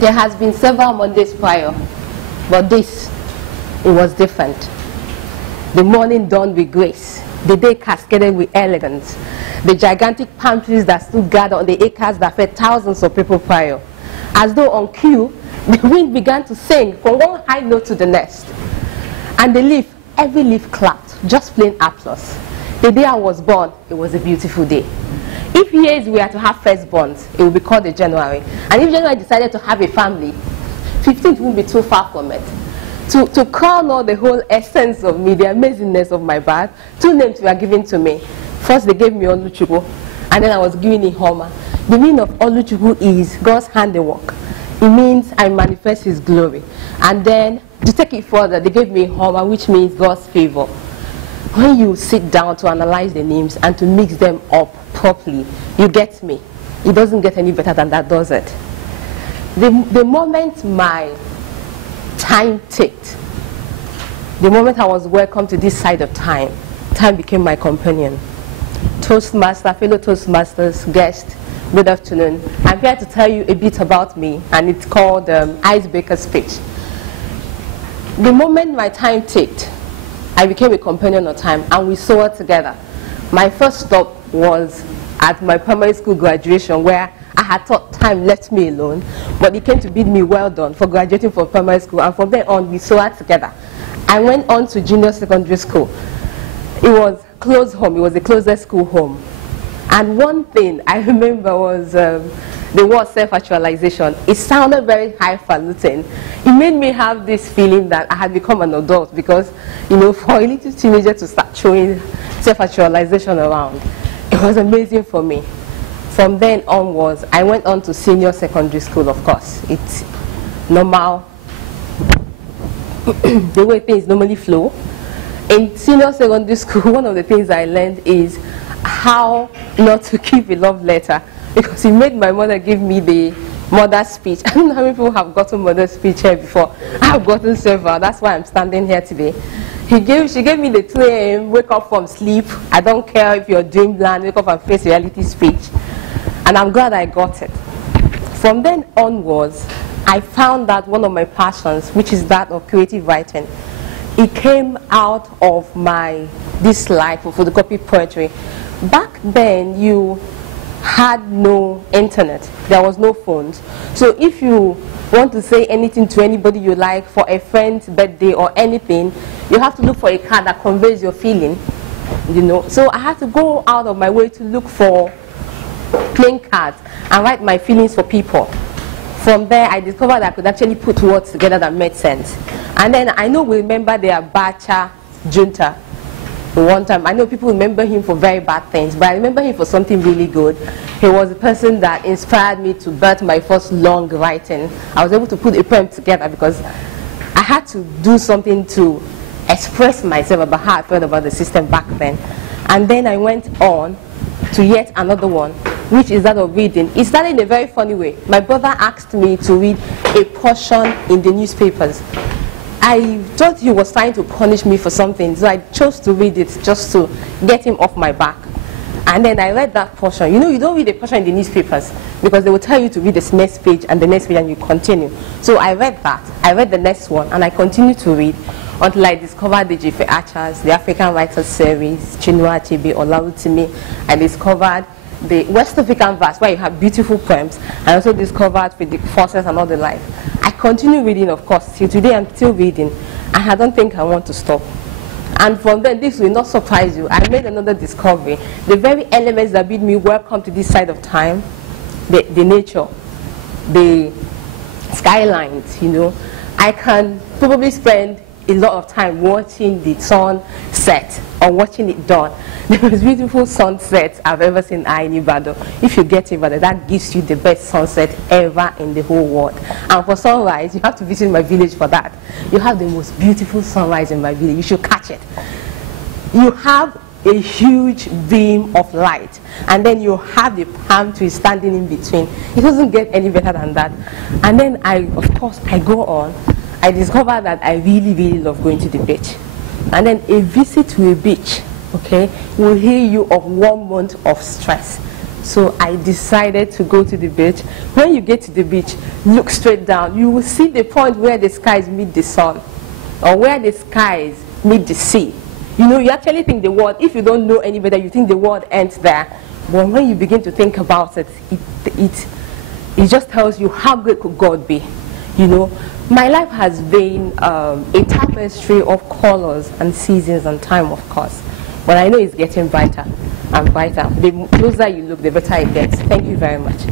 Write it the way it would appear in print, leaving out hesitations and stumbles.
There has been several Mondays prior, but this, it was different. The morning dawned with grace. The day cascaded with elegance. The gigantic palm trees that stood guard on the acres that fed thousands of people prior. As though on cue, the wind began to sing from one high note to the next. And the leaf, every leaf clapped, just plain applause. The day I was born, it was a beautiful day. If years we are to have firstborns, it will be called a January. And if January decided to have a family, 15th won't be too far from it. To crown all the whole essence of me, the amazingness of my birth, two names were given to me. First, they gave me Oluchukwu, and then I was given Ihoma. The meaning of Oluchukwu is God's handiwork. It means I manifest His glory. And then, to take it further, they gave me Ihoma, which means God's favor. When you sit down to analyze the names and to mix them up properly, you get me. It doesn't get any better than that, does it? The moment my time ticked, the moment I was welcomed to this side of time, time became my companion. Toastmaster, fellow Toastmasters, guest, good afternoon. I'm here to tell you a bit about me, and it's called Icebreaker Speech. The moment my time ticked, I became a companion of time, and we soared together. My first stop was at my primary school graduation, where I had thought time left me alone, but it came to bid me well done for graduating from primary school, and from then on we soared together. I went on to junior secondary school. It was close home, it was the closest school home. And one thing I remember was the word self-actualization. It sounded very highfalutin. It made me have this feeling that I had become an adult, because, you know, for a little teenager to start showing self-actualization around, it was amazing for me. From then onwards, I went on to senior secondary school, of course. It's normal, the way things normally flow. In senior secondary school, one of the things I learned is how not to keep a love letter, because it made my mother give me the mother's speech. I don't know how many people have gotten mother's speech here before. I have gotten several. That's why I'm standing here today. She gave me the 2 a.m. wake up from sleep. I don't care if you're dreamland, wake up and face reality speech. And I'm glad I got it. From then onwards, I found that one of my passions, which is that of creative writing, it came out of my dislike for photocopy poetry. Back then, you had no internet. There was no phones. So if you want to say anything to anybody you like for a friend's birthday or anything, you have to look for a card that conveys your feeling, you know. So I had to go out of my way to look for plain cards and write my feelings for people. From there, I discovered I could actually put words together that made sense. And then I know we remember the Abacha junta. One time, I know people remember him for very bad things, but I remember him for something really good. He was the person that inspired me to birth my first long writing. I was able to put a poem together because I had to do something to express myself about how I felt about the system back then. And then I went on to yet another one, which is that of reading. It started in a very funny way. My brother asked me to read a portion in the newspapers. I thought he was trying to punish me for something, so I chose to read it just to get him off my back. And then I read that portion. You know, you don't read a portion in the newspapers because they will tell you to read the next page and the next page and you continue. So I read that. I read the next one and I continued to read until I discovered the Jife Achas, the African Writers Series, Chinua Achebe, Olawutimi. I discovered the West African verse where you have beautiful poems. I also discovered the forces and all the life. I continue reading, of course, till today I'm still reading, and I don't think I want to stop. And from then, this will not surprise you, I made another discovery. The very elements that made me welcome to this side of time, the nature, the skylines, you know, I can probably spend a lot of time watching the sun set or watching it dawn. The most beautiful sunset I've ever seen in Ibadan. If you get Ibadan, that gives you the best sunset ever in the whole world. And for sunrise, you have to visit my village for that. You have the most beautiful sunrise in my village. You should catch it. You have a huge beam of light, and then you have the palm tree standing in between. It doesn't get any better than that. And then of course, I go on. I discovered that I really, really love going to the beach. And then a visit to a beach, okay, will heal you of 1 month of stress. So I decided to go to the beach. When you get to the beach, look straight down. You will see the point where the skies meet the sun, or where the skies meet the sea. You know, you actually think the world, if you don't know any better, you think the world ends there. But when you begin to think about it, it just tells you how good could God be. You know, my life has been a tapestry of colors and seasons and time, of course. But I know it's getting brighter and brighter. The closer you look, the better it gets. Thank you very much.